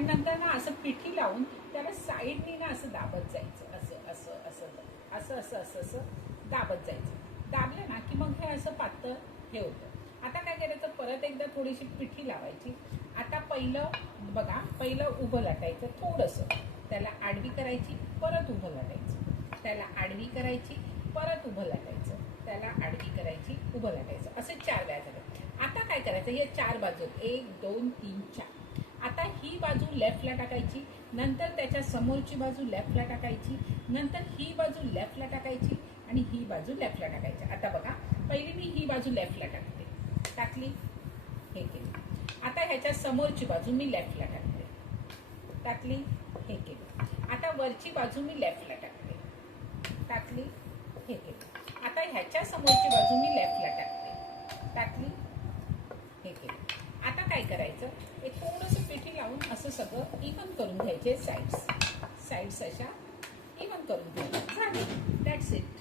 आणि नंतर ना असं पिठी लावून त्याला साईडनी ना असं दाबत जायचं, असं असं असं असं असं असं असं दाबत जायचं. दाबलं ना की मग हे असं पातळ हे होतं. आता काय करायचं, परत एकदा थोडीशी पिठी लावायची. आता पहिलं बघा, पहिलं उभं लाटायचं थोडंसं, त्याला आडवी करायची, परत उभं लाटायचं, त्याला आडवी करायची, परत उभं लाटायचं, त्याला आडवी करायची, उभं लाटायचं, असे 4 वेळा झालं. आता काय करायचं, हे 4 बाजू 1 2 3 4. आता ही बाजू लेफ्टला टाकायची, नंतर त्याच्या समोरची बाजू लेफ्टला टाकायची, नंतर ही बाजू लेफ्टला टाकायची आणि ही बाजू लेफ्टला टाकायची. आता बघा, पहिली मी ही बाजू लेफ्टला टाकते, टाकली, हे केली. आता ह्याच्या समोरची बाजू मी लेफ्टला टाकते, टाकली, हे केली. आता वरची बाजू मी लेफ्टला टाकते, टाकली, हे केली. आता ह्याच्या समोरची बाजू मी लेफ्टला टाकते, टाकली, हे केली. आता काय करायचं, एक थोडंसं पिठी लावून असं सगळं इव्हन करून घ्यायचे, साईड्स अशा इव्हन करून घ्यायचे. झाले, दॅट्स इट.